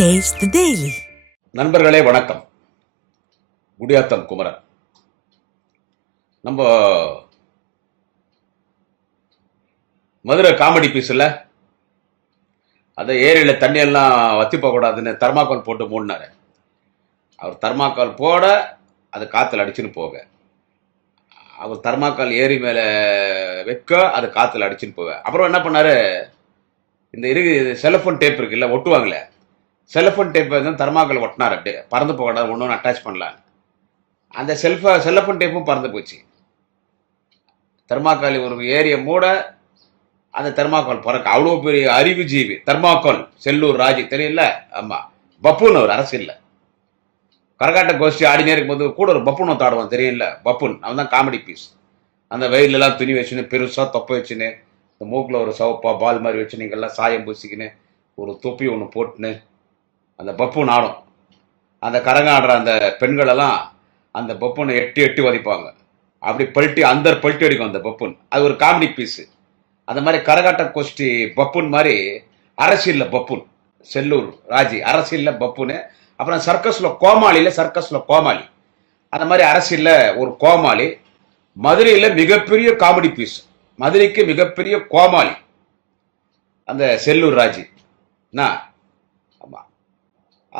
Taste daily நண்பர்களே வணக்கம். குடியாத்தம் குமரன். நம்ம மதுரை காமெடி பீஸில் அதை ஏரியில் தண்ணியெல்லாம் வத்தி போகக்கூடாதுன்னு தர்மாக்கால் போட்டு மூடினாரு. அவர் தர்மாக்கால் போட அது காற்றுல அடிச்சுன்னு போக. அவர் தர்மாக்கால் ஏரி மேலே வைக்க அது காற்றுல அடிச்சுன்னு போக. அப்புறம் என்ன பண்ணாரு? இந்த இருக்கு செலஃபோன் டேப் இருக்குல்ல ஒட்டுவாங்களே? செல்லஃபோன் டேப் வந்து தர்மாக்கல் ஒட்டினார். அப்படியே பறந்து போகக்கூடாது ஒன்று ஒன்று அட்டாச் பண்ணலாம் அந்த செல்ஃப செல்லஃபோன் டேப்பும் பறந்து போச்சு. தெர்மாக்கால் ஒரு ஏரியை மூட அந்த தெர்மாக்கால் பிறக்க. அவ்வளோ பெரிய அறிவு ஜீவி. தெர்மாக்கால் செல்லூர் ராஜி தெரியல? ஆமாம் பப்புன்னு ஒரு அரசு இல்லை. கரகாட்ட கோஷ்டி ஆடினே இருக்கும்போது கூட ஒரு பப்புன் தாடுவான் தெரியல பப்புன். அவன் தான் காமெடி பீஸ் அந்த வெயிலெல்லாம் துணி வச்சுன்னு பெருசாக தொப்பை வச்சுன்னு இந்த மூக்கில் ஒரு சவப்பா பால் மாதிரி வச்சு நீங்கள்லாம் சாயம் பூசிக்கின்னு ஒரு தொப்பி ஒன்று போட்டுன்னு அந்த பப்புன் ஆடும். அந்த கரகாடுற அந்த பெண்களெல்லாம் அந்த பப்புனை எட்டி எட்டி வதைப்பாங்க அப்படி பல்ட்டி அந்த பல்ட்டி அடிக்கும் அந்த பப்புன் அது ஒரு காமெடி பீஸு அந்த மாதிரி கரகாட்ட கோஷ்டி பப்புன் மாதிரி அரசியலில் பப்புன். செல்லூர் ராஜி அரசியலில் பப்புன்னு. அப்புறம் சர்க்கஸில் கோமாளியில் சர்க்கஸில் கோமாளி. அந்த மாதிரி அரசியலில் ஒரு கோமாளி. மதுரையில் மிகப்பெரிய காமெடி பீஸ் மதுரைக்கு மிகப்பெரிய கோமாளி. அந்த செல்லூர் ராஜி. என்ன?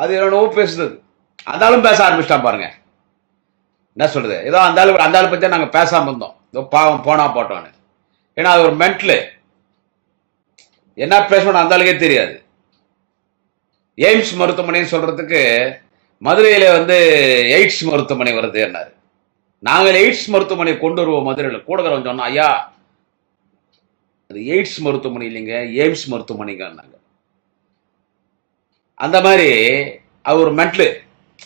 அது என்னவோ பேசுது. அந்தாலும் பேச ஆரம்பிச்சிட்டான் பாருங்க. என்ன சொல்றது? ஏதோ அந்த ஆளு அந்த ஆளு பத்தி நாங்கள் பேசாம இருந்தோம். ஏதோ பாவம் போனா போட்டோன்னு. ஏன்னா அது ஒரு மென்டலு என்ன பேசணும் அந்த ஆளுக்கே தெரியாது. எய்ம்ஸ் மருத்துவமனைன்னு சொல்றதுக்கு மதுரையில வந்து எய்ட்ஸ் மருத்துவமனை வருது என்னாரு. நாங்கள் எய்ட்ஸ் மருத்துவமனை கொண்டு வருவோம் மதுரையில். கூடகிறவன் சொன்னோம் ஐயா அது எய்ட்ஸ் மருத்துவமனை இல்லைங்க எய்ம்ஸ் மருத்துவமனைங்க அந்த மாதிரி அது ஒரு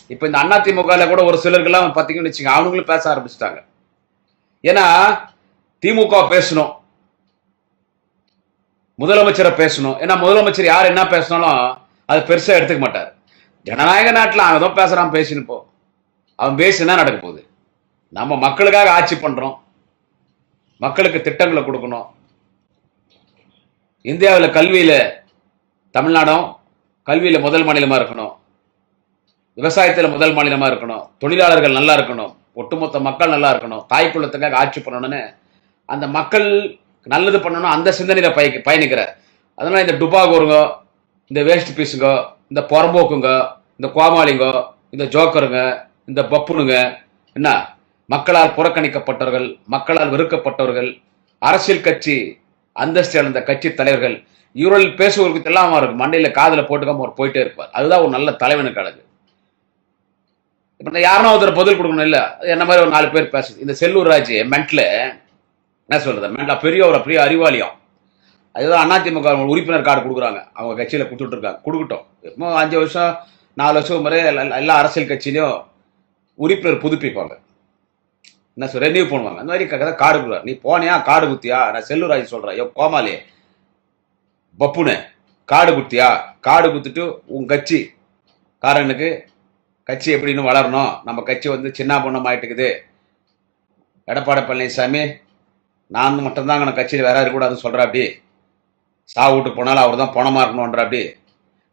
இப்போ இந்த அதிமுகல கூட ஒரு சிலருக்கெல்லாம் பார்த்தீங்கன்னு வச்சுங்க அவனுங்களும் பேச ஆரம்பிச்சிட்டாங்க. ஏன்னா திமுக பேசணும். முதலமைச்சரை பேசணும். ஏன்னா முதலமைச்சர் யார் என்ன பேசினாலும் அது பெருசாக எடுத்துக்க மாட்டார். ஜனநாயக நாட்டில் அவன் ஏதோ பேசுகிறான் பேசினுப்போ அவன் பேசினா நடக்க போகுது? நம்ம மக்களுக்காக ஆட்சி பண்ணுறோம் மக்களுக்கு திட்டங்களை கொடுக்கணும். இந்தியாவில் கல்வியில் தமிழ்நாடும் கல்வியில் முதல் மாநிலமாக இருக்கணும். விவசாயத்தில் முதல் மாநிலமாக இருக்கணும். தொழிலாளர்கள் நல்லா இருக்கணும். ஒட்டுமொத்த மக்கள் நல்லா இருக்கணும். தாய் குலத்துக்காக ஆட்சி பண்ணணும்னு அந்த மக்கள் நல்லது பண்ணணும் அந்த சிந்தனையில் பய பயணிக்கிறார் அதனால் இந்த டுபாகோருங்க இந்த வேஸ்ட் பீஸுங்க இந்த புறம்போக்குங்க இந்த கோமாளிங்க இந்த ஜோக்கருங்க இந்த பப்புனுங்க என்ன? மக்களால் புறக்கணிக்கப்பட்டவர்கள் மக்களால் வெறுக்கப்பட்டவர்கள் அரசியல் கட்சி அந்தஸ்து இழந்த கட்சி தலைவர்கள் இவரில் பேசுவதற்கு எல்லாம் இருக்கும் மண்டையில் காதில் போட்டுக்காம அவர் போயிட்டே இருப்பார். அதுதான் ஒரு நல்ல தலைவனுக்கு அழகு. இப்போ நான் யாருன்னா ஒருத்தர் பதில் கொடுக்கணும் இல்லை? என்ன மாதிரி ஒரு நாலு பேர் பேசுது. இந்த செல்லூர் ராஜ் மென்ட்ல என்ன சொல்றது? மென்ட்ல பெரிய ஒரு பெரிய அறிவாளியம். அதுதான் அதிமுக உறுப்பினர் கார்டு கொடுக்குறாங்க. அவங்க கட்சியில் கொடுத்துட்ருக்காங்க. கொடுக்கட்டும். எப்போ அஞ்சு வருஷம் நாலு வருஷம் முறை எல்லா- அரசியல் கட்சியிலையும் உறுப்பினர் புதுப்பிப்பாங்க. என்ன சொல் ரெனியூ பண்ணுவாங்க. அந்த மாதிரி கதை கார்டு கொடுக்குறாரு. நீ போனியா? கார்டு குத்தியா? நான் செல்லூர் ராஜ் சொல்கிறேன் ஐயோ கோமாளி. பப்புனு காடு குத்தியா? காடு குத்துட்டு உன் கட்சி காரனுக்கு கட்சி எப்படின்னு வளரணும்? நம்ம கட்சி வந்து சின்ன பொண்ணம் ஆயிட்டுக்குது எடப்பாடி பழனிசாமி நான் மட்டும்தான் நான் கட்சியில் வேற இருக்கக்கூடாதுன்னு சொல்கிறா அப்படி? சாவு வீட்டுக்கு போனாலும் அவர் தான் பணமாக இருக்கணுன்ற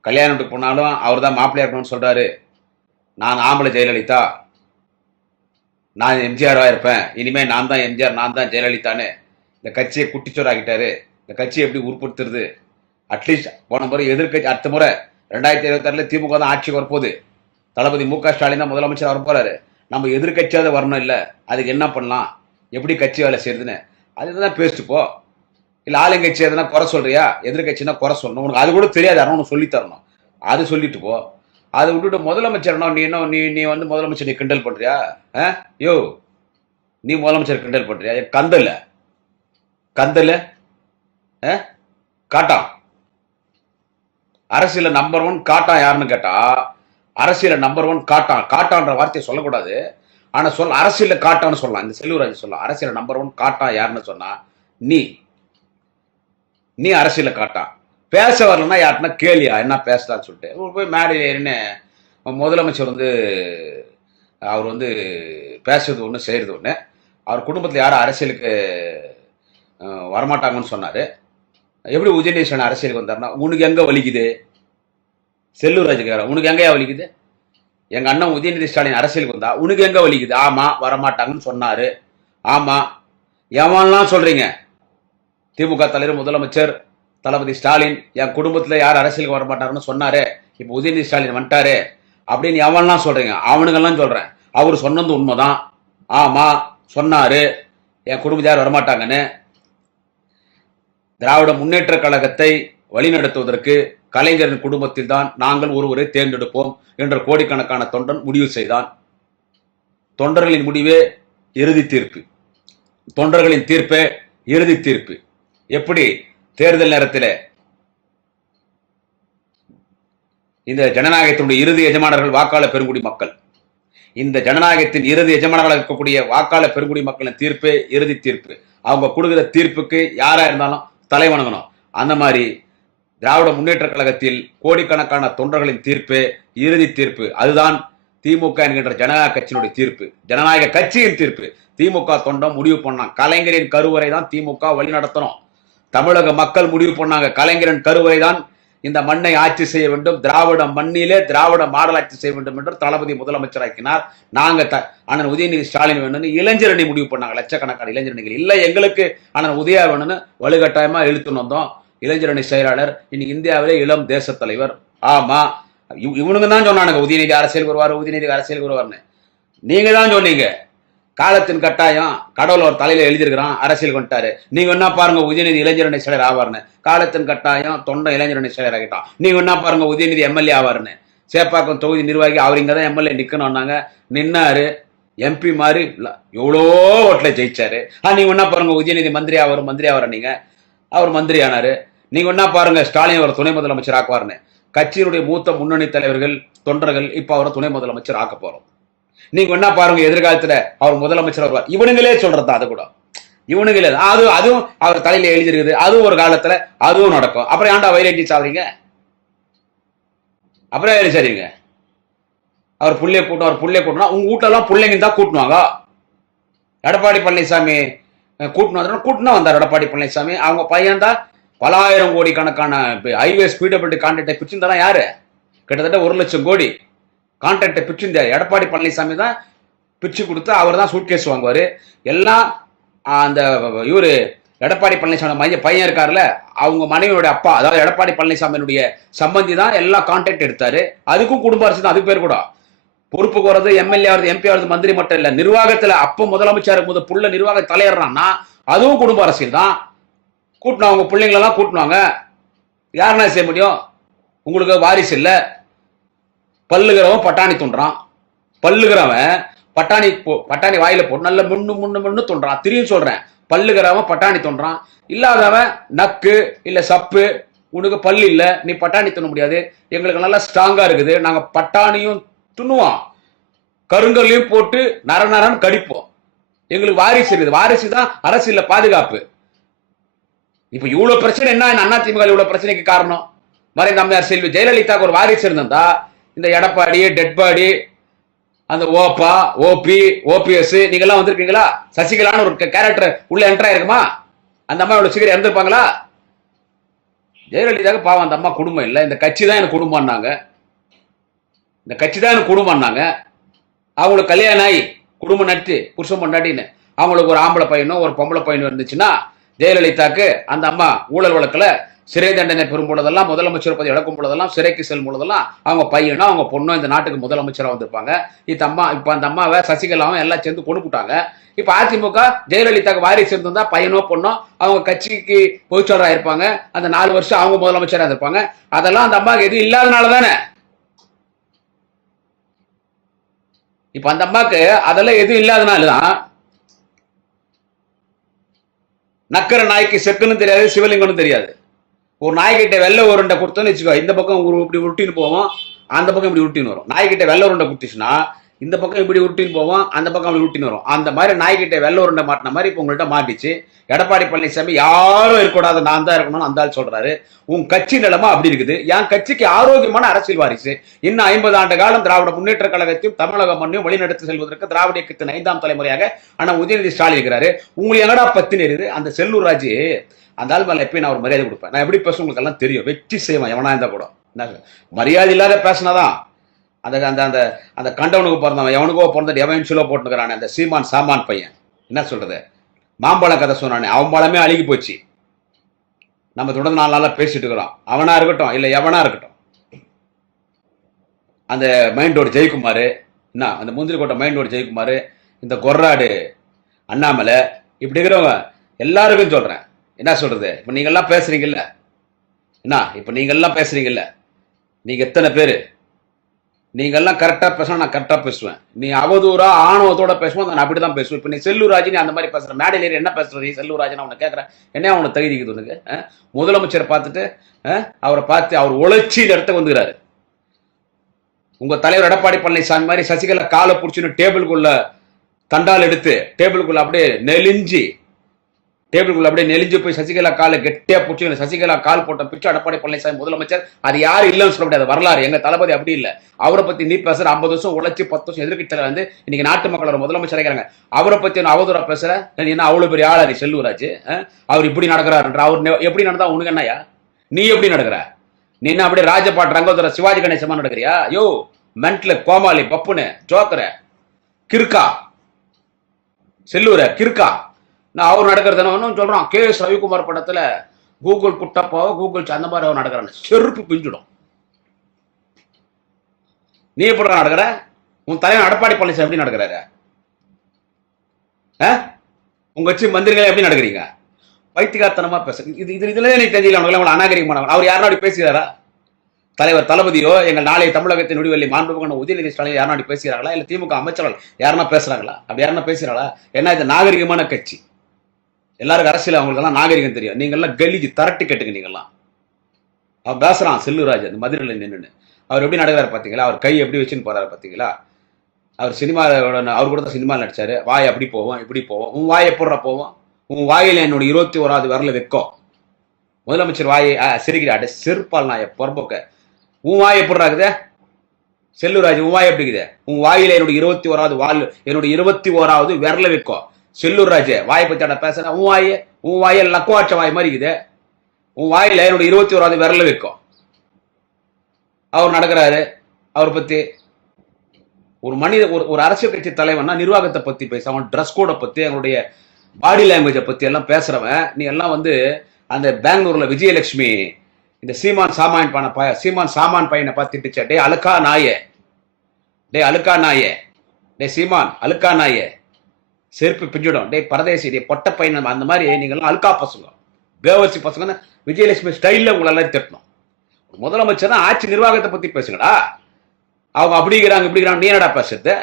கல்யாணம் வீட்டுக்கு போனாலும் அவர் தான் மாப்பிள்ளையா இருக்கணும்னு சொல்கிறாரு நான் ஆம்பளை ஜெயலலிதா. நான் எம்ஜிஆராக இருப்பேன். இனிமேல் நான் தான் எம்ஜிஆர் நான் தான் ஜெயலலிதான்னு இந்த கட்சியை குட்டிச்சோராக்கிட்டாரு இந்த கட்சியை எப்படி உருப்படுத்துறது? அட்லீஸ்ட் போன முறை எதிர்கட்சி அடுத்த முறை ரெண்டாயிரத்தி இருபத்தாறில் திமுக தான் ஆட்சிக்கு வரப்போகுது. தளபதி மு க ஸ்டாலின் தான் முதலமைச்சர் வரப்போறாரு. நம்ம எதிர்கட்சியாவது வரணும் இல்லை. அதுக்கு என்ன பண்ணலாம்? எப்படி கட்சி வேலை செய்யுதுன்னு. அதுதான் பேசிட்டு போ. இல்லை ஆளுங்கட்சி எதுனா குறை சொல்றியா? எதிர்கட்சினா குறை சொல்லணும். உனக்கு அது கூட தெரியாது. யாரும் உனக்கு சொல்லி தரணும். அது சொல்லிட்டு போ. அதை விட்டுட்டு முதலமைச்சர்னா நீ என்ன நீ நீ வந்து முதலமைச்சர் நீ கிண்டல் பண்றியா? ஆ? யோ நீ முதலமைச்சர் கிண்டல் பண்றியா? கந்தல கந்தல ஆ? காட்டான் அரசியல நம்பர் ஒன் காட்டான் யாருன்னு கேட்டா அரசியல நம்பர் ஒன் காட்டான் காட்டான்ற வார்த்தையை சொல்லக்கூடாது. ஆனா சொல்ல அரசியல காட்டான்னு சொல்லலாம். இந்த செல்வராஜ் சொல்லலாம் அரசியல நம்பர் ஒன் காட்டான் யாருன்னு சொன்னா நீ. நீ அரசியல காட்டான் பேச வரலன்னா யாருன்னா கேளியா என்ன பேசுறான்னு சொல்லிட்டு. போய் மேடையில் ஏறின்னு முதலமைச்சர் வந்து அவர் வந்து பேசுறது ஒன்று செய்கிறது ஒன்று அவர் குடும்பத்தில் யாரும் அரசியலுக்கு வரமாட்டாங்கன்னு சொன்னார். எப்படி உதயநிதி அரசியலுக்கு வந்தார்னா உனக்கு எங்கே வலிக்குது? செல்லூர் ராஜு உனக்கு எங்கேயா வலிக்குது? எங்கள் அண்ணன் உதயநிதி ஸ்டாலின் அரசியலுக்கு வந்தா உனக்கு எங்கே வலிக்குது? ஆமாம் வரமாட்டாங்கன்னு சொன்னார். ஆமாம் எவன்லாம் சொல்கிறீங்க திமுக தலைவர் முதலமைச்சர் தளபதி ஸ்டாலின் என் குடும்பத்தில் யார் அரசியலுக்கு வரமாட்டாருன்னு சொன்னார் இப்போ உதயநிதி ஸ்டாலின் வந்துட்டாரு அப்படின்னு எவன்லாம் சொல்கிறீங்க அவனுங்கெல்லாம் சொல்கிறேன் அவர் சொன்னது உண்மைதான். ஆமாம் சொன்னார். என் குடும்பத்தார் வரமாட்டாங்கன்னு. திராவிட முன்னேற்ற கழகத்தை வழிநடத்துவதற்கு கலைஞரின் குடும்பத்தில் தான் நாங்கள் ஒருவரை தேர்ந்தெடுப்போம் என்ற கோடிக்கணக்கான தொண்டன் முடிவு செய்தான். தொண்டர்களின் முடிவே இறுதி தீர்ப்பு. தொண்டர்களின் தீர்ப்பே இறுதி தீர்ப்பு. எப்படி? தேர்தல் நேரத்தில். இந்த ஜனநாயகத்தினுடைய இறுதி எஜமானர்கள் வாக்காளர் பெருங்குடி மக்கள். இந்த ஜனநாயகத்தின் இறுதி எஜமானர்களாக இருக்கக்கூடிய வாக்காளர் பெருங்குடி மக்களின் தீர்ப்பே இறுதி தீர்ப்பு. அவங்க கொடுக்குற தீர்ப்புக்கு யாரா இருந்தாலும் தலை வணங்கணும் அந்த மாதிரி திராவிட முன்னேற்ற கழகத்தில் கோடிக்கணக்கான தொண்டர்களின் தீர்ப்பு இறுதி தீர்ப்பு அதுதான் திமுக என்கின்ற ஜனநாயக கட்சியினுடைய தீர்ப்பு ஜனநாயக கட்சியின் தீர்ப்பு. திமுக தொண்டம் முடிவு பண்ணான் கலைஞரின் கருவறை தான் திமுக வழி நடத்தணும் தமிழக மக்கள் முடிவு பண்ணாங்க. கலைஞரின் கருவறை தான் இந்த மண்ணை ஆட்சி செய்ய வேண்டும். திராவிட மண்ணிலே திராவிட மாடல் ஆட்சி செய்ய வேண்டும் என்று தளபதி முதலமைச்சராக்கினார். நாங்கள் த அண்ணன் உதயநிதி ஸ்டாலின் வேணும்னு இளைஞரணி முடிவு பண்ணாங்க. லட்சக்கணக்கான இளைஞரணிகள். இல்லை எங்களுக்கு அண்ணன் உதயா வேணும்னு வலுக்கட்டாயமாக இழுத்துன்னு வந்தோம். இளைஞரணி செயலாளர் இன்னைக்கு இந்தியாவிலே இளம் தேச தலைவர். ஆமா இவனுங்க தான் சொன்னானுங்க உதயநிதி அரசியல் வருவார் உதயநிதி அரசியல் வருவார்னு நீங்க தான் சொன்னீங்க. காலத்தின் கட்டாயம் கடவுள் ஒரு தலையில எழுதியிருக்கிறான் அரசியல் கொண்டாரு நீங்க என்ன பாருங்க உதயநிதி இளைஞரணி செயலர் ஆவார்னு. காலத்தின் கட்டாயம் தொண்டை இளைஞரணி செயலர் ஆகிட்டான். நீங்க என்ன பாருங்க உதயநிதி எம்எல்ஏ ஆவார்னு. சேப்பாக்கம் தொகுதி நிர்வாகி அவர் இங்கே தான் எம்எல்ஏ நிக்கணும்னாங்க நின்னாரு எம்பி மாதிரி எவ்வளோ ஓட்டில் ஜெயிச்சாரு. ஆ நீங்க என்ன பாருங்க உதயநிதி மந்திரி ஆவார் மந்திரி ஆவார் நீங்க? அவர் மந்திரி ஆனாரு. நீங்க என்ன பாருங்க ஸ்டாலின் அவர் துணை முதலமைச்சர் ஆக்குவார்னு. கட்சியினுடைய மூத்த முன்னணி தலைவர்கள் தொண்டர்கள் இப்போ அவரை துணை முதலமைச்சர் ஆக்க போறோம். நீங்க என்ன பாருங்க எதிர்காலத்துல அவர் முதலமைச்சர் வருவார். இவனுங்களே சொல்றது அது கூட. இவனுங்களே அது அதுவும் அவர் தலையில எழுதிருக்குது அதுவும் ஒரு காலத்துல அதுவும் நடக்கும். அப்புறம் ஏன்டா வைரட்டி சாவறீங்க? அப்புறம் ஏன் சரிங்க அவர் புள்ளைய கூட்டம் அவர் புள்ளைய கூட்டணும் உங்க வீட்டெல்லாம் பிள்ளைங்க தான் கூட்டுவாங்க. எடப்பாடி பழனிசாமி அஹ், கூட்டணும் வந்தா கூட்டினா வந்தார் எடப்பாடி பழனிசாமி. அவங்க பையன் தான் பலாயிரம் கோடி கணக்கான ஹைவே ஸ்பீடபிலிட்டி கான்ட்ராக்டை பிடிச்சிருந்தாலும் யாரு? கிட்டத்தட்ட ஒரு லட்சம் கோடி. கான்ட்ராக்டை பிடிச்சிருந்த எடப்பாடி பழனிசாமி தான் பிச்சு கொடுத்து அவர் தான் சூட்கேஸ் வாங்குவார். எல்லாம் அந்த இவரு எடப்பாடி பழனிசாமி மைய பையன் இருக்காருல்ல அவங்க மனைவியோட அப்பா அதாவது எடப்பாடி பழனிசாமியினுடைய சம்பந்தி தான் எல்லா கான்ட்ராக்ட் எடுத்தாரு. அதுக்கும் குடும்ப அரசு தான் அதுக்கு பேர் கூட. பொறுப்புக்கு வர்றது எம்எல்ஏ ஆகுது எம்பி ஆகுது மந்திரி மட்டும் இல்லை நிர்வாகத்தில் அப்போ முதலமைச்சர் இருக்கும்போது புள்ள நிர்வாக தலையிடுறான்னா அதுவும் குடும்ப அரசியல் தான். கூட்டினா அவங்க பிள்ளைங்களெல்லாம் கூட்டினாங்க. யாருன்னா செய்ய முடியும்? உங்களுக்கு வாரிசு இல்லை. பல்லுகிறவன் பட்டாணி துண்டுறான் பல்லுகிறவன் பட்டாணி போ- பட்டாணி வாயில போட்டு நல்ல முன்னு முன்னு முன்னு துண்டுறான் திரும்பி சொல்றேன். பல்லுகிறவன் பட்டாணி துண்டுறான் இல்லாதவன் நக்கு இல்ல சப்பு உனக்கு பல்லு இல்ல நீ பட்டாணி துண்ண முடியாது. எங்களுக்கு நல்லா ஸ்ட்ராங்கா இருக்குது. நாங்க பட்டாணியும் துண்ணுவோம் கருங்கல்லையும் போட்டு நர நரன்னு கடிப்போம். எங்களுக்கு வாரிசு இருக்குது. வாரிசு தான் அரசியல பாதுகாப்பு. இப்ப இவ்வளவு பிரச்சனை என்ன? அண்ணா திமுக இவ்வளவு பிரச்சனைக்கு காரணம்? மறைந்த அம்மையார் செல்வி ஜெயலலிதாக்கு ஒரு வாரிசு இருந்தா இந்த எடப்பாடி டெட்பாடி அந்த ஓப்பா ஓபி ஓபிஎஸ் நீங்கெல்லாம் வந்திருக்கீங்களா? சசிகலான்னு ஒரு கேரக்டர் உள்ள என்ட்ரா இருக்குமா அந்த அம்மா இவ்வளவு சீக்கிரம் இறந்துருப்பாங்களா? ஜெயலலிதாவுக்கு பாவம் அந்த அம்மா குடும்பம் இல்லை. இந்த கட்சி தான் எனக்கு குடும்பம்னாங்க. இந்த கட்சி தான் எனக்கு குடும்பம்னாங்க. அவங்களுக்கு கல்யாணம் ஆகி குடும்பம் நட்டு புருஷம் பண்ணாட்டின்னு அவங்களுக்கு ஒரு ஆம்பளை பையனோ ஒரு பொம்பளை பையனோ இருந்துச்சுன்னா ஜெயலலிதாக்கு அந்த அம்மா ஊழல் வழக்கில் சிறை தண்டனை பெறும் பொழுதெல்லாம் முதலமைச்சர் பதவி இழக்கும் பொழுதெல்லாம் சிறைக்கு செல்லும் பொழுதெல்லாம் அவங்க பையனோ அவங்க பொண்ணோ இந்த நாட்டுக்கு முதலமைச்சரா வந்திருப்பாங்க. இந்த அம்மா அந்த அம்மாவை சசிகலாவும் எல்லாம் சேர்ந்து கொண்டுட்டாங்க இப்ப அதிமுக ஜெயலலிதாக்கு வாரிசு இருந்திருந்தா பையனோ பொண்ணோ அவங்க கட்சிக்கு பொதுச்சொல்லரா இருப்பாங்க. அந்த நாலு வருஷம் அவங்க முதலமைச்சரா இருப்பாங்க. அதெல்லாம் அந்த அம்மாவுக்கு எதுவும் இல்லாதனால தானே. இப்ப அந்த அம்மாக்கு அதெல்லாம் எதுவும் இல்லாதனால தான் நக்கர நாய்க்கு செக்குன்னு தெரியாது சிவலிங்கம்னு தெரியாது. ஒரு நாய்கிட்ட வெள்ளை உருண்டை கொடுத்தோன்னு வச்சுக்கோ இந்த பக்கம் இப்படி உருட்டின்னு போவோம் அந்த பக்கம் இப்படி உருட்டின்னு வரும். நாய்கிட்ட வெள்ளை உருண்டை கொடுத்துச்சுன்னா இந்த பக்கம் இப்படி உருட்டின்னு போவோம் அந்த பக்கம் அப்படி உருட்டின்னு வரும். அந்த மாதிரி நாய்கிட்ட வெள்ளை உருண்டை மாட்டின மாதிரி இப்போ உங்கள்கிட்ட மாட்டிச்சு. எடப்பாடி பழனிசாமி யாரும் இருக்கக்கூடாது நான் தான் இருக்கணும்னு அந்த ஆள் சொல்றாரு. உன் கட்சி நிலமா அப்படி இருக்குது. என் கட்சிக்கு ஆரோக்கியமான அரசியல் வாரிசு. இன்னும் ஐம்பது ஆண்டு காலம் திராவிட முன்னேற்ற கழகத்தையும் தமிழக மண்ணையும் வழிநடத்தி செல்வதற்கு திராவிட இயக்கத்தின் ஐந்தாம் தலைமுறையாக ஆனால் உதயநிதி ஸ்டாலின் இருக்கிறாரு. உங்களுக்கு எங்கடா பத்தினி இருக்குது? அந்த செல்லூர் ராஜு அந்த ஆள் மேலே எப்பயும் நான் ஒரு மரியாதை கொடுப்பேன். நான் எப்படி பேச உங்களுக்கு எல்லாம் தெரியும். வெற்றி செய்வேன் எவனா இருந்தால் கூட. என்ன மரியாதை இல்லாத பேசினாதான் அந்த அந்த அந்த அந்த கண்டவனுக்கு பிறந்தவன் எவனுக்கோ பிறந்த எவன் சிலோ போட்டுக்கிறானே அந்த சீமான் சாமான் பையன். என்ன சொல்கிறது மாம்பழம் கதை சொன்னானே அவன் பழமே அழுகி போச்சு. நம்ம தொடர்ந்து நாலு நாளாக பேசிட்டு இருக்கிறோம். அவனாக இருக்கட்டும் இல்லை எவனாக இருக்கட்டும். அந்த மைண்டோடு ஜெயக்குமார் என்ன அந்த முந்திரி கோட்டை மைண்டோடு ஜெயக்குமார் இந்த கொர்ராடு அண்ணாமலை இப்படி இருக்கிறவங்க எல்லாருக்கும் சொல்கிறேன் என்ன சொல்றது? இப்ப நீங்க எல்லாம் பேசுறீங்கல்ல. என்ன? இப்ப நீங்க எல்லாம் பேசுறீங்கல்ல. நீங்க எத்தனை பேரு? நீங்க கரெக்டாக கரெக்டா பேசணும் நான் கரெக்டா பேசுவேன். நீ அவதூறா ஆணவத்தோட பேசுவோம் நான் அப்படிதான் பேசுவேன். இப்ப நீ செல்லூராஜ் நீ அந்த மாதிரி பேசுற. மேடையில் ஏறி என்ன பேசுற நீ? செல்லூராஜ் நான் கேட்கறேன் என்ன அவனுக்கு தகுதி உனக்கு? முதலமைச்சரை பார்த்துட்டு அவரை பார்த்து அவர் உழைச்சி இந்த இடத்துக்கு வந்துக்கிறாரு. உங்க தலைவர் எடப்பாடி பழனிசாமி மாதிரி சசிகலா காலை பிடிச்சின்னு டேபிளுக்குள்ள தண்டால் எடுத்து டேபிளுக்குள்ள அப்படியே நெலிஞ்சி டேபிளுக்குள்ள அப்படியே நெலிஞ்சு போய் சசிகலா காலை கெட்டியா பிடிச்சி சசிகலா கால் போட்ட பிச்சு அடப்பாடி பழனிசாமி முதலமைச்சர். அது யாரும் இல்லைன்னு சொல்ல முடியாது. வரலாறு. எங்க தளபதி அப்படி இல்ல. அவரை பத்தி நீ பேசுற ஐம்பது வருஷம் உழைச்சி பத்து வருஷம் எதிர்க்கிட்ட வந்து இன்னைக்கு நாட்டு மக்களோட முதலமைச்சர் இருக்கிறாங்க அவரை பத்தி நான் அவதூறா பேசுற. என்ன அவ்வளவு பெரிய ஆளா நீ அவர் இப்படி நடக்கிறாருன்ற அவர் எப்படி நடந்தா உனக்கு என்னையா நீ எப்படி நடக்கிற? நீ என்ன அப்படியே ராஜபாட் ரங்கோதர சிவாஜி கணேசமா நடக்கிறியா? யோ மென்ட்ல கோமாளி பப்புனு ஜோக்கர கிறுக்கா. செல்லூர கிறுக்கா. நான் அவர் நடக்கிறதுன்னு சொல்றான் கே. எஸ். ரவிக்குமார் படத்தில் கூகுள் குட்டப்பாவோ கூகுள் அந்த மாதிரி அவர் நடக்கிறான் செருப்பு பிஞ்சிடும். நீ எப்படி நடக்கிற? உன் தலைவன் எடப்பாடி பழனிசாமி எப்படி நடக்கிறாரு? ஆ? உங்க கட்சி மந்திரிகளை எப்படி நடக்கிறீங்க? பைத்தியகாரத்தனமா பேச இது இது இதுல எனக்கு தெரியல அவங்களை அவங்களை அநாகரிகமானவங்க அவர் யாரும் பேசுகிறாரா தலைவர் தளபதியோ எங்கள் நாளைய தமிழகத்தின் விடுவெளி மாண்புமிகு உதயநிதி ஸ்டாலின் யாரும் பேசுகிறாங்களா இல்லை திமுக அமைச்சர்கள் யாருன்னா பேசுறாங்களா? அப்படி யாருன்னா பேசுறாங்களா என்ன இது நாகரிகமான கட்சி? எல்லாருக்கும் அரசியல் அவங்களுக்கெல்லாம் நாகரிகம் தெரியும். நீங்கள்லாம் கலிஜி தரட்டி கட்டுங்க நீங்கள்லாம் அவர் பேசுறான் செல்லுராஜ் அந்த மதுரையில் நின்றுன்னு அவர் எப்படி நடக்கிறார் பார்த்தீங்களா அவர் கை எப்படி வச்சுன்னு போறாரு பார்த்தீங்களா அவர் சினிமாவோட அவர் கூட தான் சினிமாவில் நடித்தார் வாய் அப்படி போவோம் இப்படி போவோம். உன் வாய் எப்படிடா போவோம். உன் வாயில் என்னோட இருபத்தி ஓராவது விரல வைக்கும் முதலமைச்சர் வாயை ஆ, சிரிக்கிறாடு செருப்பால் நாய பொறம்போக்க. உன் வாய் எப்படி இருக்குது? செல்லுராஜ் உன் வாய் எப்படி இருக்குது? உன் வாயில் என்னோட இருபத்தி ஓராவது வால் என்னோட இருபத்தி ஓராவது விரல வைக்கும் செல்லூர்ராஜ் வாயை பத்தி அட பேசுற உன் வாய் உன் வாயில் லக்குவாச்ச வாய் மாதிரி இருக்குது. உன் வாயில என்னோட இருபத்தி ஓராவது விரல வைக்கும். அவர் நடக்கிறாரு. அவர் பத்தி ஒரு மனித ஒரு ஒரு அரசியல் கட்சி தலைவன்னா நிர்வாகத்தை பத்தி பேச. அவன் ட்ரெஸ் கோடை பத்தி அவனுடைய பாடி லாங்குவேஜை பத்தி எல்லாம் பேசுறவன். நீ எல்லாம் வந்து அந்த பெங்களூர்ல விஜயலட்சுமி இந்த சீமான் சாமான் பண பய சீமான் சாமான் பையனை பார்த்துட்டுச்சா டே அழுக்கா நாயே. டே அழுக்கா நாயே. டே சீமான் அழுக்கா நாயே. செருப்பு பிஞ்சிடும். டே பரதேசி டே பொட்ட பையன் அந்த மாதிரி நீங்கெல்லாம் அழுக்கா பசங்க பேவர்ச்சி பசங்க விஜயலட்சுமி ஸ்டைலில் உங்களெல்லாம் திட்டணும். முதலமைச்சர் தான் ஆட்சி நிர்வாகத்தை பற்றி பேசுங்கடா. அவங்க அப்படிங்கிறாங்க இப்படிங்கிறாங்க நீ என்னடா பேசுறது?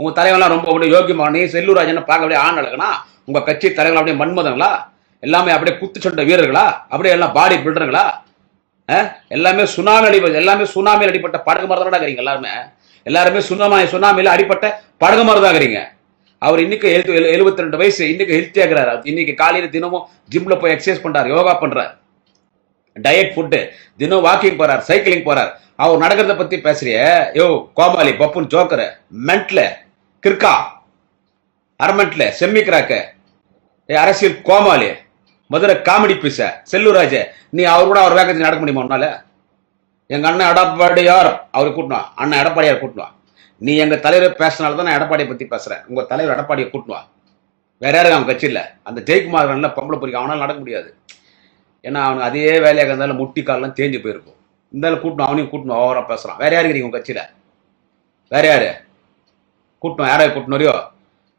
உங்கள் தலைவன்லாம் ரொம்ப அப்படியே யோகியமானி நீ செல்லூராஜன் பார்க்க அப்படியே ஆண் அழகுனா உங்கள் கட்சி தலைவர்கள் அப்படியே மன்மதங்களா? எல்லாமே அப்படியே குத்து சொன்ன வீரர்களா? அப்படியே எல்லாம் பாடி பில்டருங்களா? எல்லாமே சுனாமி அடி எல்லாமே சுனாமியில் அடிப்பட்ட படகு மாதிரி இருக்கிறீங்க எல்லாருமே. எல்லாருமே சுனாமி சுனாமியில் அடிப்பட்ட படகு மாதிரி தான் இருக்கிறீங்க அவர் இன்னைக்கு எழுபத்தி எழுபத்தி ரெண்டு வயசு இன்னைக்கு ஹெல்த்தியாக இருக்கிறார். இன்னைக்கு காலையில் தினமும் ஜிம்ல போய் எக்ஸசைஸ் பண்றாரு யோகா பண்றாரு. டயட் ஃபுட்டு தினம் வாக்கிங் போறார் சைக்கிளிங் போறார். அவர் நடக்கிறத பத்தி பேசுறிய. யோ கோமாளி பப்புன் ஜோக்கர் மென்ட்ல கிர்கா அரமெண்ட்ல செம்மி கிராக்க ஏ அரசியல் கோமாளி மதுரை காமெடி பீச செல்லூராஜ நீ அவர் கூட அவர் வேகத்தில் நடக்க முடியுமா உன்னால? எங்க அண்ணன் எடப்பாடியார் அவரை கூட்டணும் அண்ணன் எடப்பாடியார் கூட்டணும் நீ எங்கள் தலைவர் பேசினால தான் நான் எடப்பாடியை பற்றி பேசுகிறேன் உங்கள் தலைவர் எடப்பாடியை கூட்டுவான் வேற யாரும் அவன் கட்சியில் அந்த ஜெயக்குமார் நல்ல பொம்பளை பொறிக்க அவனால் நடக்க முடியாது. ஏன்னா அவனுக்கு அதே வேலையாக இருந்தாலும் முட்டி காலெலாம் தேஞ்சு போயிருக்கும். இருந்தாலும் கூட்டணும் அவனையும் கூட்டணும் ஓவராக பேசுகிறான் வேற யாரு இருக்கிறீங்க உங்க கட்சியில? வேற யார்? கூட்டணும் யாரையும் கூட்டணுறியோ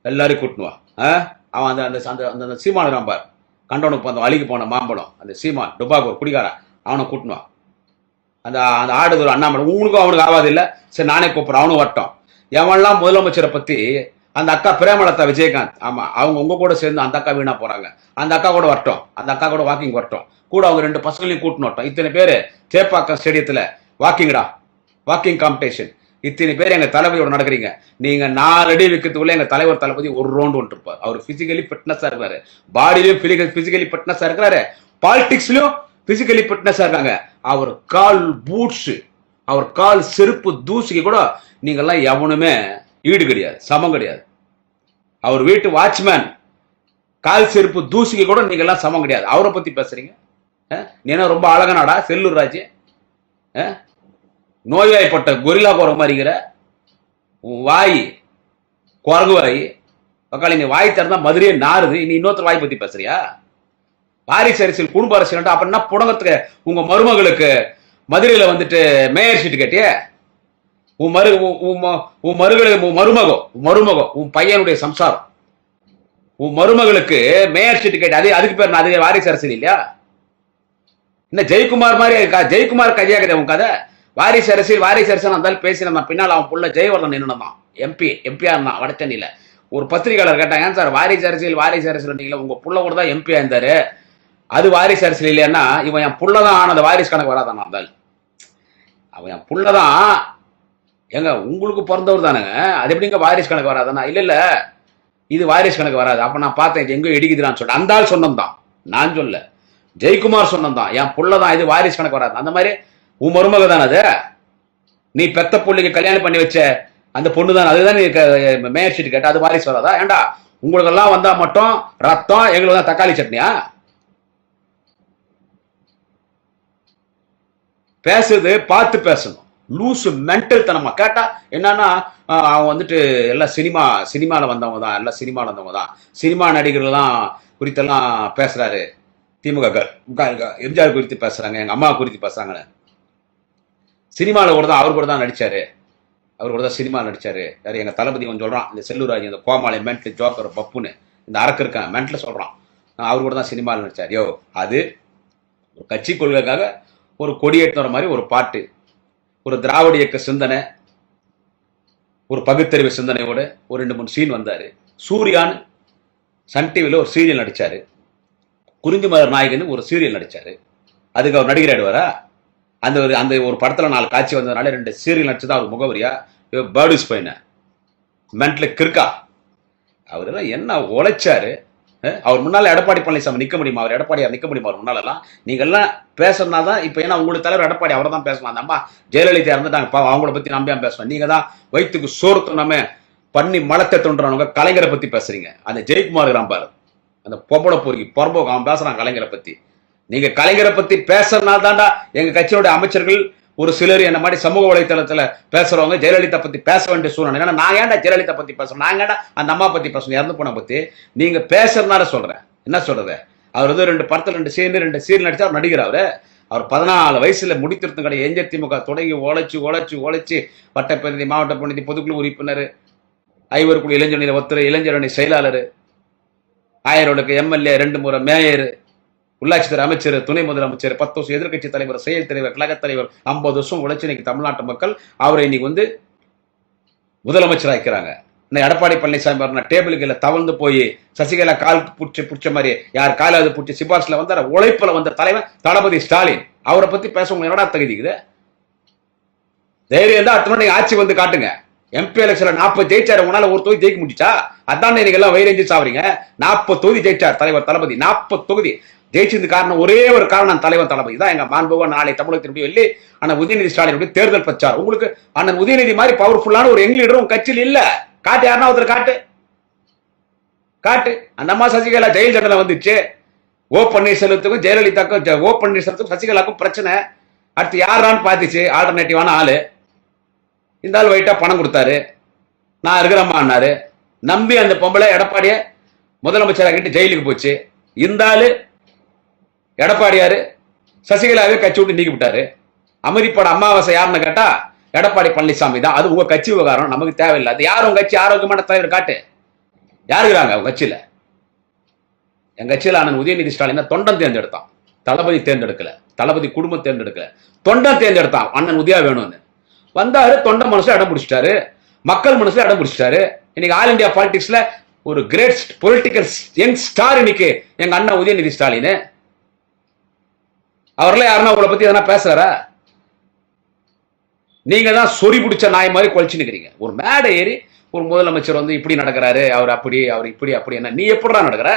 எல்லாரையும் கூட்டணுவா ஆ? அவன் அந்த அந்த அந்த அந்த- அந்த சீமான் ராம்பார் கண்டவனுக்கு அந்த வழிக்கு போன மாம்பழம். அந்த சீமான் டுபாகூர் குடிகாரன். அவனை கூட்டணுவான் அந்த அந்த ஆடுதூர் அண்ணாமலை உனக்கும் அவனுக்கு ஆகாது இல்லை. சரி நானே கூப்பிட்றேன் அவனும் வரட்டும். எவன்லாம் முதலமைச்சரை பற்றி அந்த அக்கா பிரேமலதா விஜயகாந்த் ஆமாம் அவங்க உங்க கூட சேர்ந்து அந்த அக்கா வீணா போறாங்க. அந்த அக்கா கூட வரட்டும். அந்த அக்கா கூட வாக்கிங் வரட்டும். கூட அவங்க ரெண்டு பசங்களையும் கூட்டணும் வரட்டும். இத்தனை பேர் சேப்பாக்கம் ஸ்டேடியத்தில் வாக்கிங்டா வாக்கிங் காம்படிஷன் இத்தனை பேர் எங்கள் தளபதியோட நடக்கிறீங்க. நீங்கள் நாலு அடி விற்கிறதுக்குள்ள எங்கள் தலைவர் தளபதி ஒரு ரவுண்ட் ஒன்று இருப்பார். அவர் ஃபிசிக்கலி ஃபிட்னஸாக இருக்கிறாரு பாடியிலையும் ஃபிசிக்கலி ஃபிட்னஸாக இருக்கிறாரு பாலிடிக்ஸ்லையும் பிசிக்கலி ஃபிட்னஸாக இருக்காங்க. அவர் கால் பூட்ஸு அவர் கால் செருப்பு தூசிக்கு கூட நீங்கள்லாம் எவனுமே ஈடு கிடையாது சமம் கிடையாது. அவர் வீட்டு வாட்ச்மேன் கால் செருப்பு தூசிக்கு கூட நீங்கள்லாம் சமம் கிடையாது. அவரை பற்றி பேசுகிறீங்க அஹ்? ரொம்ப அழகனாடா? செல்லூர் ராஜ். அஹ்? நோய்வாய்ப்பட்ட கொரில்லா குரங்கு மாதிரிங்கிற இருக்கிற வாய் குரங்கு வாய் உக்காளி நீ வாய் திறந்தா மதுரையே நாருது. நீ இன்னொருத்தர் வாய் பற்றி பேசுறியா? வாரிசு அரசியல் குடும்ப அரசியல் அப்ப என்ன புடங்கத்துக்கு உங்க மருமகளுக்கு. மதுரையில வந்துட்டு மேயர் சீட்டு கேட்டிய? உன் மரு உன் உன் ம- உன் மருகளுக்கு உன் மருமகம் உன் மருமகம் உன் பையனுடைய சம்சாரம். உன் மருமகளுக்கு மேயர் சீட்டு கேட்டு அது அதுக்கு பேர் நான் அது வாரிசு அரசியல் இல்லையா? என்ன ஜெயக்குமார் மாதிரி இருக்கா? ஜெயக்குமார் கதையா கிடையாது உன் கதை. வாரிசு அரசியல் வாரிசு அரசியல் இருந்தாலும் பேசினா பின்னால் அவன் புள்ள ஜெயவர்தன் நின்னுதான் எம்பி எம்பியா இருந்தான் வடச்சென்னையில. ஒரு பத்திரிகையாளர் கேட்டாங்க ஏன் சார்? வாரிசு அரசியல் வாரிசு அரசியல் நீங்களே உங்க புள்ள கூட தான் எம்பியா இருந்தாரு. அது வாரிசு அரசியல் இல்லைன்னா இவன் என் புள்ள தான் ஆனது வாரிசு கணக்கு வராதான் இருந்தால் அவன் என் புள்ள தான் ஏங்க உங்களுக்கு பிறந்தவர் தானுங்க? அது எப்படிங்க வாரிசு கணக்கு வராதுன்னா? இல்லை இல்லை இது வாரிசு கணக்கு வராது. அப்போ நான் பார்த்தேன் இது எங்கோ இடிக்குதுன்னு சொல்லிட்டு அந்த ஆள் சொன்னந்தான். நான் சொல்ல ஜெயக்குமார் சொன்னந்தான். என் புள்ள தான் இது வாரிசு கணக்கு வராது. அந்த மாதிரி உன் மருமக தானே அது? நீ பெத்த பிள்ளைங்க கல்யாணம் பண்ணி வச்ச அந்த பொண்ணு தான் அதுதான் நீ க- மேயர் சீட்டு கேட்ட அது வாரிசு வராதா? ஏண்டா உங்களுக்கெல்லாம் வந்தால் மட்டும் ரத்தம் எங்களுக்கு தான் தக்காளி சட்னியா? பேசுறது பார்த்து பேசணும். லூசு மென்டல் தனமா. கேட்டா என்னன்னா அவன் வந்துட்டு எல்லாம் சினிமா சினிமால வந்தவங்க தான். எல்லாம் சினிமாவில் வந்தவங்க தான். சினிமா நடிகர்கள்லாம் குறித்தெல்லாம் பேசுறாரு. திமுக க- க- எம்ஜிஆர் குறித்து பேசுறாங்க எங்க அம்மா குறித்து பேசுறாங்க சினிமாவில் கூட தான் அவர் கூட தான் நடிச்சாரு. அவர் கூட தான் சினிமா நடிச்சாரு. யார்? எங்க தளபதி கொஞ்சம் சொல்றான் இந்த செல்லூராஜ் இந்த கோமாளி மென்ட்ல ஜோக்கர் பப்புன்னு. இந்த அரக்கு இருக்கான் மென்ட்ல சொல்றான். அவர் கூட தான் சினிமாவில் நடிச்சார். யோ அது ஒரு கட்சி கொள்கைக்காக ஒரு கொடியேற்ற மாதிரி ஒரு பாட்டு. ஒரு திராவிட இயக்க சிந்தனை ஒரு பகுத்தறிவு சிந்தனையோட ஒரு ரெண்டு மூணு சீன் வந்தார். சூர்யான்னு சன் டிவியில் ஒரு சீரியல் நடிச்சாரு. குறிஞ்சிமலர் நாயகன் ஒரு சீரியல் நடித்தார் அதுக்கு அவர் நடிகர் ஆயிடுவாரா? அந்த ஒரு அந்த ஒரு படத்தில் நாலு காட்சி வந்ததுனால ரெண்டு சீரியல் நடிச்சதா அவர் முகவரியா? பேர்டிஸ் பையனை மென்ட்ல கிற்கா அவரெல்லாம் என்ன உழைச்சாரு? அவர் முன்னால எடப்பாடி பழனிசாமி நிக்க முடியுமா? அவர் எடப்பாடியார் நிக்க முடியுமா? அவர் முன்னாலெல்லாம் நீங்க எல்லாம் தான் இப்போ ஏன்னா உங்களுக்கு தலைவர் எடப்பாடி அவரை தான் பேசலாம். அந்த அம்மா ஜெயலலிதா இறந்துட்டாங்க. பாவம் அவங்கள பத்தி நம்பியா பேசணும் நீங்க தான் வயிற்றுக்கு சோறு துண்ணாம பண்ணி மலத்தை தோன்றவங்க கலைஞரை பத்தி பேசுறீங்க. அந்த ஜெயக்குமார் ராம்பார் அந்த பொம்பளை பொறுக்கி பொறம்போக்கு அவன் பேசுறான் கலைஞரை பத்தி. நீங்க கலைஞரை பத்தி பேசுறதுனால தான்டா எங்க கட்சியோட அமைச்சர்கள் ஒரு சிலர் என்ன மாதிரி சமூக வலைத்தளத்துல பேசுறவங்க ஜெயலலிதா பத்தி பேச வேண்டிய சூழ்நிலை. ஏன்னா நான் ஏன்டா ஜெயலலிதா பத்தி பேசுறேன் நான் ஏன்டா அந்த அம்மா பத்தி பேசணும் இறந்து போன பத்தி. நீங்க பேசுறதுனால சொல்றேன். என்ன சொல்றது? அவர் வந்து ரெண்டு படத்துல ரெண்டு சீன் ரெண்டு சீரியல் நடிச்சு அவர் நடிகர் அவரு. அவர் பதினாலு வயசுல முடித்திருத்தம் கடை எஞ்ச திமுக தொடங்கி உழைச்சு உழைச்சு உழைச்சு வட்டப்பிரதி மாவட்ட பிரதிநிதி பொதுக்குழு உறுப்பினர். ஐவருக்குழு இளைஞர் ஒருத்தர் இளைஞரணி செயலாளர். ஆயரோடுக்கு எம்எல்ஏ ரெண்டு முறை மேயர். உள்ளாட்சித்துறை அமைச்சர் துணை முதலமைச்சர் பத்து வருஷம் எதிர்கட்சி தலைவர் செயல் தலைவர் கழகத் தலைவர் ஐம்பது வருஷம் உழைச்சி இன்னைக்கு தமிழ்நாட்டு மக்கள் அவரை இன்னைக்கு வந்து முதலமைச்சராக்கிறாங்க இன்னும் எடப்பாடி பழனிசாமி வரணும் டேபிளுக்கு இல்லை தவழ்ந்து போய் சசிகலா கால் பிடிச்சி பிடிச்ச மாதிரி யார் காலாவது பிடிச்சி சிபாரிசில் வந்த உழைப்புல வந்த தலைவன் தளபதி ஸ்டாலின். அவரை பத்தி பேச உங்களுக்கு என்னடா தகுதிக்குது? தைரியம் தான் அடுத்த நீங்க ஆட்சி வந்து காட்டுங்க. எம்பி எலெக்ஷன்ல நாற்பது ஜெயிச்சாரு உன்னால ஒரு தொகுதி ஜெயிக்க முடிச்சா அதான் நீங்க எல்லாம் வயிறு சாவறீங்க. நாற்பது தொகுதி ஜெயிச்சார் தலைவர் தளபதி நாற்பது தொகுதி. ஜெயிச்சது காரணம் ஒரே ஒரு காரணம் தலைவர் தளபதி. தான் எங்க மாண்புவா நாளை தமிழகத்தினுடைய வெள்ளி அண்ணன் உதயநிதி ஸ்டாலினுடைய தேர்தல் பிரச்சாரம். உங்களுக்கு அண்ணன் உதயநிதி மாதிரி பவர்ஃபுல்லான ஒரு எங் லீடரும் கட்சியில் இல்ல. காட்டு யாருன்னா ஒருத்தர் காட்டு. காட்டு. அந்த அம்மா சசிகலா ஜெயில் தண்டனை வந்துச்சு. ஓ பன்னீர்செல்வத்துக்கும் ஜெயலலிதாக்கும் ஓ பன்னீர்செல்வத்துக்கும் சசிகலாக்கும் பிரச்சனை. அடுத்து யாரான்னு பார்த்துச்சு. ஆல்டர்னேட்டிவான ஆளு. இந்த ஆள் வெயிட்டா பணம் கொடுத்தாரு. நான் இருக்கிறம்மான்னாரு நம்பி அந்த பொம்பளை எடப்பாடிய முதலமைச்சராகிட்டு ஜெயிலுக்கு போச்சு. இந்த ஆளு எடப்பாடியாரு சசிகலாவே கட்சி விட்டு நீக்கி விட்டாரு. அமெரிப்போட அமாவாசை யாருன்னு கேட்டா எடப்பாடி பழனிசாமி தான். அது உங்க கட்சி விவகாரம் நமக்கு தேவையில்லை. அது யார் உங்க கட்சி? ஆரோக்கியமான தலைவர் காட்டு. யாருக்குறாங்க உங்க கட்சியில? என் கட்சியில் அண்ணன் உதயநிதி ஸ்டாலின் தொண்டன் தேர்ந்தெடுத்தான். தளபதி தேர்ந்தெடுக்கல. தளபதி குடும்பம் தேர்ந்தெடுக்கல. தொண்டன் தேர்ந்தெடுத்தான். அண்ணன் உதயா வேணும்னு. வந்தாரு தொண்டை மனசுல இடம் பிடிச்சிட்டாரு. மக்கள் மனசுல இடம் பிடிச்சிட்டாரு. இன்னைக்கு ஆல் இந்தியா பாலிடிக்ஸ்ல ஒரு கிரேட் பொலிட்டிக்கல் யங் ஸ்டார் இன்னைக்கு எங்க அண்ணன் உதயநிதி ஸ்டாலின். அவரெல்லாம் யாருன்னா உங்களை பத்தி எதனா பேசுறாரா? நீங்க தான் சொறி பிடிச்ச நாய் மாதிரி குலைச்சு நிக்கிறீங்க ஒரு மேடை ஏறி ஒரு முதலமைச்சர் வந்து இப்படி நடக்கிறாரு அவர் அப்படி அவர் இப்படி அப்படி என்ன? நீ எப்படிடா நடக்கிற?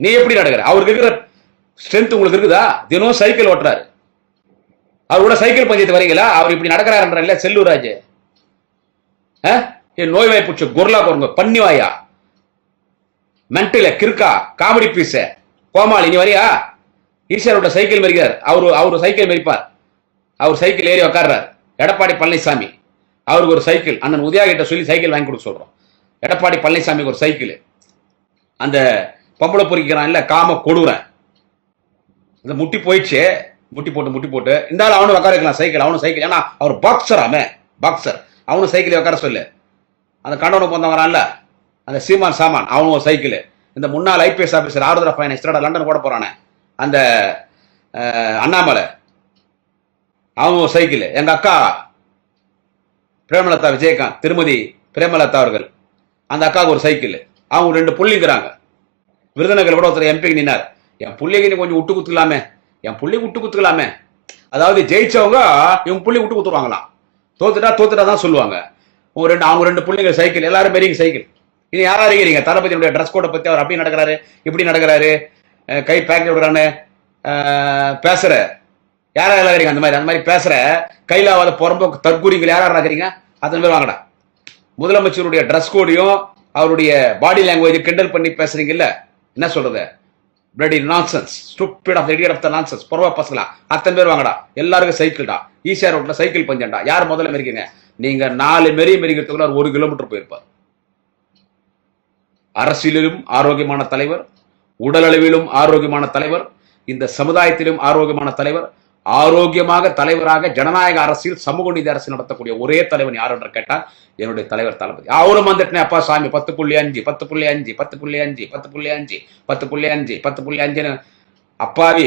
நீ எப்படி நடக்கிற? அவருக்கு இருக்கிற ஸ்ட்ரென்த் உங்களுக்கு இருக்குதா? தினம் சைக்கிள் ஓட்டுறாரு. அவர் கூட சைக்கிள் பஞ்சத்து வரீங்களா? அவர் இப்படி நடக்கிறாருன்ற செல்லூராஜ். என் நோய் வாய்ப்புச்சு குர்லா போருங்க பன்னிவாயா. மென்டல கிறுக்கா காமெடி பீஸ கோமாளி நீ வரியா? ஈஸ்வரோட சைக்கிள் மறிக்கிறார் அவர் அவரு சைக்கிள் மறிப்பார் அவர் சைக்கிள் ஏறி உக்காடுறார் எடப்பாடி பழனிசாமி. அவருக்கு ஒரு சைக்கிள். அண்ணன் உதயா கிட்ட சொல்லி சைக்கிள் வாங்கி கொடுக்க சொல்கிறோம் எடப்பாடி பழனிசாமிக்கு ஒரு சைக்கிள். அந்த பொம்பளை பொறிக்கிறான் இல்லை காம கொடுறேன் இந்த முட்டி போயிடுச்சு. முட்டி போட்டு முட்டி போட்டு. இருந்தாலும் அவனும் உட்கார வைக்கலாம் சைக்கிள். அவனும் சைக்கிள். ஏன்னா அவர் பாக்ஸராமே பாக்ஸர் அவனும் சைக்கிள் உட்கார சொல்லு. அந்த கண்டவனுக்கு வந்தவன் வரான்ல அந்த சீமான் சாமான். அவனும் ஒரு சைக்கிள். இந்த முன்னாள் IPS officer Arudra finance London கூட போகிறானே அந்த அண்ணாமலை. அவன் ஒரு சைக்கிள். எங்கள் அக்கா பிரேமலதா விஜயகாந்த் திருமதி பிரேமலதா அவர்கள். அந்த அக்காவுக்கு ஒரு சைக்கிள். அவங்க ரெண்டு புள்ளிங்கிறாங்க. விருதுநகர் கூட ஒருத்தர் எம்பிக்கு நின்னார். என் புள்ளைக்கு நீ கொஞ்சம் விட்டு குத்துக்கலாமே. என் புள்ளி விட்டு குத்துக்கலாமே. அதாவது ஜெயிச்சவங்க இவங்க புள்ளி விட்டு குத்துருவாங்களாம். தோத்துட்டா தோத்துட்டா தான் சொல்லுவாங்க. உங்க ரெண்டு அவங்க ரெண்டு பிள்ளைங்க சைக்கிள் எல்லாரும் பெரிய சைக்கிள். இனி யாரா இருக்கிறீங்க தளபதியுடைய ட்ரெஸ் கோடை பத்தி அவர் அப்படி நடக்கிறாரு இப்படி நடக்கிறாரு. கை பேக்கெட் விடுறான்னு பேசுற. யாரா எல்லாம் இருக்கிறீங்க அந்த மாதிரி அந்த மாதிரி பேசுற. கையில் ஆகாத புறம்போக்கு தற்கூறிகள் யாரா இருக்கிறீங்க அத்தனை பேர் வாங்கடா. முதலமைச்சருடைய ட்ரெஸ் கோடையும் அவருடைய பாடி லாங்குவேஜ் கிண்டல் பண்ணி பேசுறீங்கல்ல? என்ன சொல்றது? Bloody nonsense stupid of idiot of the nonsense புறவா பசங்களா. அத்தனை பேர் வாங்கடா. எல்லாருக்கும் சைக்கிள்டா ஈசியா ரோட்ல சைக்கிள் பஞ்சம்டா. யார் முதல்ல மெரிக்கீங்க நீங்க நாலு மெரி மெரிக்கிறதுக்குள்ள ஒரு கிலோமீட்டர் போயிருப்பார். அரசியலிலும் ஆரோக்கியமான தலைவர் உடலளவிலும் ஆரோக்கியமான தலைவர் இந்த சமுதாயத்திலும் ஆரோக்கியமான தலைவர் ஆரோக்கியமாக தலைவராக ஜனநாயக அரசியல் சமூக நீதி அரசு நடத்தக்கூடிய ஒரே தலைவன் யார் என்று கேட்டால் என்னுடைய தலைவர் தளபதி. அவரும் வந்துட்டேன் அப்பா சாமி பத்து புள்ளி அஞ்சு பத்து புள்ளி அஞ்சு பத்து புள்ளி அஞ்சு பத்து புள்ளி அஞ்சு பத்து புள்ளி அஞ்சு பத்து புள்ளி அஞ்சுன்னு அப்பாவி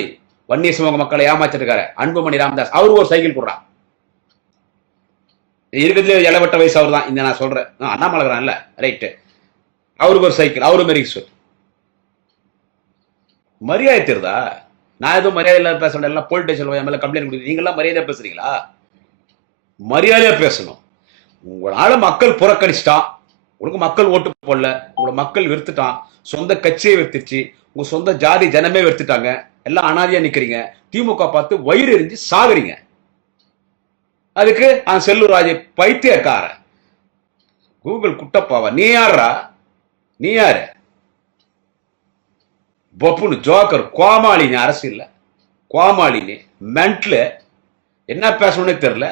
வன்னிய சமூக மக்களை ஏமாச்சிருக்காரு அன்புமணி ராமதாஸ் அவரு ஒரு சைக்கிள் கொடுறான் இருக்கிறதுல இளவட்ட வயசு அவர் தான் இந்த நான் சொல்றேன். ஆ, இல்ல ரைட்டு. அவருக்கு ஒரு சைக்கிள் அவரு மாரி மரியாதை தெரியுதா நான் எதுவும் மரியாதை இல்லாத பேசுறேன் எல்லாம் போலீஸ் ஸ்டேஷன் என் மேல கம்ப்ளைண்ட் கொடுக்குறீங்க நீங்களாம் மரியாதையாக பேசுறீங்களா? மரியாதையாக பேசணும். உங்களால் மக்கள் புறக்கணிச்சிட்டான். உனக்கு மக்கள் ஓட்டு போடல. உங்களை மக்கள் வெறுத்துட்டான். சொந்த கட்சியை வெறுத்துச்சு உங்க சொந்த ஜாதி ஜனமே வெறுத்துட்டாங்க. எல்லாம் அனாதியா நிக்கிறீங்க. திமுக பார்த்து வயிறு எரிஞ்சு சாகுறீங்க. அதுக்கு அந்த செல்லூர் ராஜ பைத்தியக்காரன். கூகுள் குட்டப்பாவா? நீ யாரா நீ யாரு? பப்புனு ஜோக்கர் கோமாளினி அரசியல்ல. கோமாளினி மென்ட்ல என்ன பேசணும்னே தெரியல.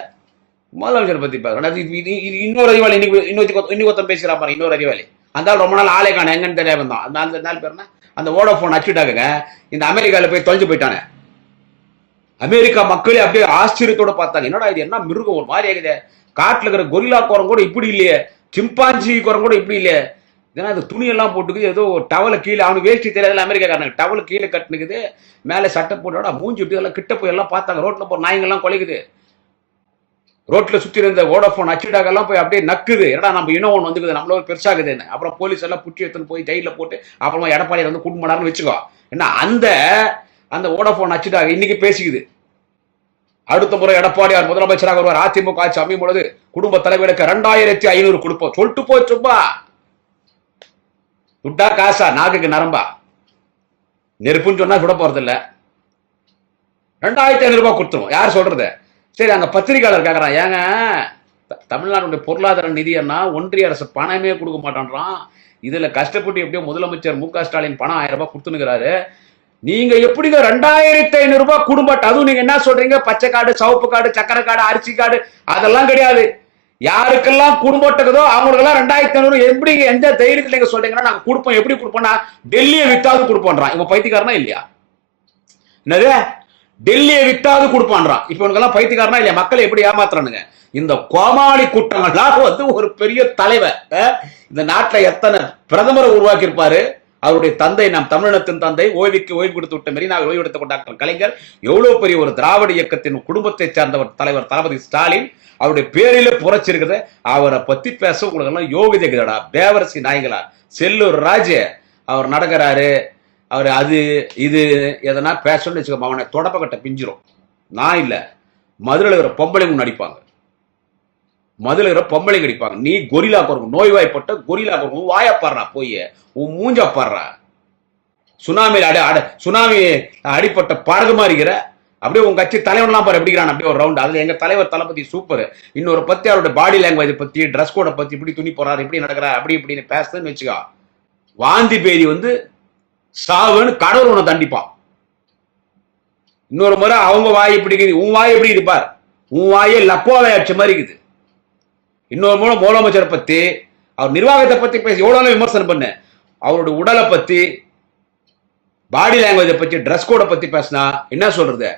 முதலமைச்சர் பத்தி பேசணும் அது இது- இது- இது இன்னொரு அறிவாளி இன்னைக்கு இன்னொரு இன்னொருத்தன் ஒருத்தன் பேசுறா பாரு இன்னொரு அறிவாளி. அந்த ஆள் ரொம்ப நாள் ஆளே காண எங்கன்னு தெரியாம இருந்தோம் அந்த அந்த நாள் பேருனா அந்த ஓடோஃபோன் அச்சுட்டாங்க இந்த அமெரிக்கால போய் தொலைஞ்சு போயிட்டானே. அமெரிக்கா மக்களே அப்படியே ஆச்சரியத்தோட பார்த்தாங்க. என்னடா இது என்ன மிருகம் ஒரு மாதிரி ஆகுது. காட்டுல இருக்கிற கொரில்லா குரம் கூட இப்படி இல்லையே. சிம்பாஞ்சி குரம் கூட இப்படி இல்லையே. ஏன்னா அது துணியெல்லாம் போட்டுக்குது ஏதோ டவலை கீழே அவனுக்கு வேஷ்டி தெரியாதுல அமெரிக்காக்காரனுக்கு. டவலை கீழே கட்டுனுக்குது மேலே சட்டை போட்டோட மூஞ்சி விட்டு எல்லாம் கிட்ட போய் எல்லாம் பார்த்தாங்க. ரோட்டில் போகிற நாய்ங்கெல்லாம் கொலைக்குது. ரோட்டில் சுற்றி இருந்த ஓடோஃபோன் அச்சுடாக எல்லாம் போய் அப்படியே நக்குது. ஏடா நம்ம இன்னும் ஒன்று வந்துக்குது நம்மளோட பெருசாகுதுன்னு. அப்புறம் போலீஸ் எல்லாம் புட்டி எடுத்துன்னு போய் ஜெயிலில் போட்டு அப்புறமா எடப்பாடியில் வந்து கூட்டு வச்சுக்கோ. என்ன அந்த அந்த ஓடோஃபோன் அச்சுடாக இன்னைக்கு பேசிக்குது. அடுத்த முறை எடப்பாடியார் முதலமைச்சராக வருவார். அதிமுக ஆட்சி அமையும் பொழுது குடும்ப தலைவருக்கு ரெண்டாயிரத்தி ஐநூறு கொடுப்போம். சொல்லிட்டு போச்சுப்பா துட்டா காசா நாக்குக்கு நரம்பா. நெருப்புன்னு சொன்னா சுட போறது இல்ல ரெண்டாயிரத்தி ஐநூறு ரூபாய் கொடுத்துருவோம். யார் சொல்றது? சரி அங்க பத்திரிகையாளர் கேக்குறான். ஏங்க த- தமிழ்நாட்டுடைய பொருளாதார நிதி என்ன ஒன்றிய அரசு பணமே கொடுக்க மாட்டேன்றான். இதுல கஷ்டப்பட்டு எப்படியோ முதலமைச்சர் மு க ஸ்டாலின் பணம் ஆயிரம் ரூபாய் கொடுத்துனுக்கிறாரு நீங்க எப்படிங்க ரெண்டாயிரத்தி ஐநூறு ரூபாய் குடும்பம்? அதுவும் நீங்க என்ன சொல்றீங்க? பச்சை காடு சவுப்பு காடு சக்கரை காடு அரிசி காடு அதெல்லாம் கிடையாது. யாருக்கெல்லாம் குடும்பத்துக்குதோ அவங்களுக்கெல்லாம் ரெண்டாயிரத்தி ஐநூறு எப்படி எந்த தைரியத்தில் நீங்க சொல்றீங்கன்னா நாங்க கொடுப்போம். எப்படி கொடுப்போம்னா டெல்லியை வித்தாவது கொடுப்போன்றான். இவன் பைத்தியக்காரனா இல்லையா? என்னது? டெல்லியை வித்தாவது கொடுப்பான்றான். இப்ப இவனுக்கெல்லாம் பைத்தியக்காரனா இல்லையா? மக்களை எப்படி ஏமாத்துறானுங்க? இந்த கோமாளி கூட்டங்கள்லாம் வந்து ஒரு பெரிய தலைவர். இந்த நாட்டுல எத்தனை பிரதமரை உருவாக்கி இருப்பாரு அவருடைய தந்தை நம் தமிழினத்தின் தந்தை ஓய்வுக்கு ஓய்வு கொடுத்து விட்ட மெரினாவில் ஓய்வு எடுத்துக் கொண்ட கலைஞர் எவ்வளவு பெரிய ஒரு திராவிட இயக்கத்தின் குடும்பத்தை சேர்ந்தவர் தலைவர் தளபதி ஸ்டாலின் அவருடைய பேரில புரட்சிருக்குது அவரை பத்தி பேச உங்களுக்கு எல்லாம் யோகிதை இருக்குதுடா. பேவரசி நாய்களா செல்லூர் ராஜ அவர் நடக்கிறாரு. அவர் அது இது எதனா பேசணும்னு வச்சுக்கோ அவனை தொடப்பக்கட்ட பிஞ்சிரும். நான் இல்லை. மதுரையில் இருக்கிற பொம்பளைங்க நடிப்பாங்க. மதுரையில் இருக்கிற பொம்பளைங்க நடிப்பாங்க. நீ கொரிலா குரங்கு நோய்வாய்ப்பட்ட கொரிலா குரங்கு உன் வாயை பாடுறா போய். உன் மூஞ்சா பாடுறா சுனாமியில் அடி அட சுனாமி அடிப்பட்ட படகு இருக்கிற அப்படியே உங்க கட்சி தலைவன்லாம் பாரு எப்படிங்கிறான் அப்படியே ஒரு ரவுண்ட் அதுல எங்க தலைவர் தளபதி சூப்பர் இன்னொரு பத்தி அவரோட பாடி லாங்குவேஜ் பத்தி ட்ரெஸ் கோடை பத்தி இப்படி துணி போறாரு இப்படி நடக்கிறார் அப்படி இப்படின்னு பேசுதுன்னு வச்சுக்கோ. வாந்தி பேதி வந்து சாவுன்னு கடவுள் உன்னை தண்டிப்பான். இன்னொரு முறை அவங்க வாய் இப்படி இருக்குது உன் வாய் எப்படி இருப்பார் உன் வாயே லக்கோவை அடிச்ச மாதிரி இருக்குது. இன்னொரு மூலம் முதலமைச்சரை பத்தி அவர் நிர்வாகத்தை பத்தி பேசி எவ்வளவு விமர்சனம் பண்ண. அவருடைய உடலை பத்தி பாடி லாங்குவேஜை பத்தி ட்ரெஸ் கோடை பத்தி பேசினா என்ன சொல்றது?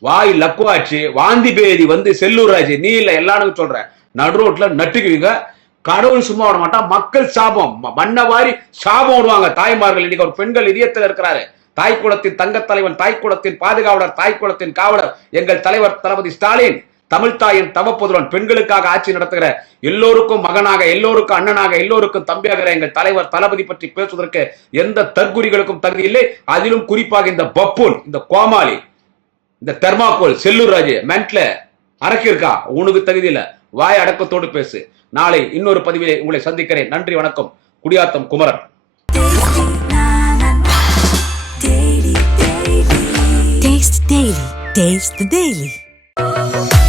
வாய் லக்குவாச்சு வாந்தி பேதி வந்து செல்லூர் நீ இல்ல எல்லாரும் சொல்ற. நடு ரோட்ல நட்டுக்குவீங்க. கடவுள் சும்மா விட மாட்டான். மக்கள் சாபம். ம- மண்ணை வாரி சாபம் விடுவாங்க. தாய்மார்கள் இன்னைக்கு ஒரு பெண்கள் இதயத்தில் இருக்கிறாரு. தாய் குலத்தின் தங்க தலைவன் தாய் குலத்தின் பாதுகாவலர் தாய் குலத்தின் காவலர். எங்கள் தலைவர் தளபதி ஸ்டாலின் தமிழ்தாயின் தாயின் பெண்களுக்காக ஆட்சி நடத்துகிற எல்லோருக்கும் மகனாக எல்லோருக்கும் அண்ணனாக எல்லோருக்கும் தம்பியாகிற எங்கள் தலைவர் தளபதி பற்றி பேசுவதற்கு எந்த தற்குறிகளுக்கும் தகுதி இல்லை. அதிலும் குறிப்பாக இந்த பப்புன் இந்த கோமாளி இந்த தெர்மாக்கோல் செல்லூர் ராஜு மென்ட்ல அரைக்கிருக்கா? உனக்கு தகுதி இல்ல. வாய் அடக்கத்தோடு பேசு. நாளை இன்னொரு பதிவிலே உங்களை சந்திக்கிறேன். நன்றி வணக்கம். Gudiyatham Kumaran. Taste the Daily.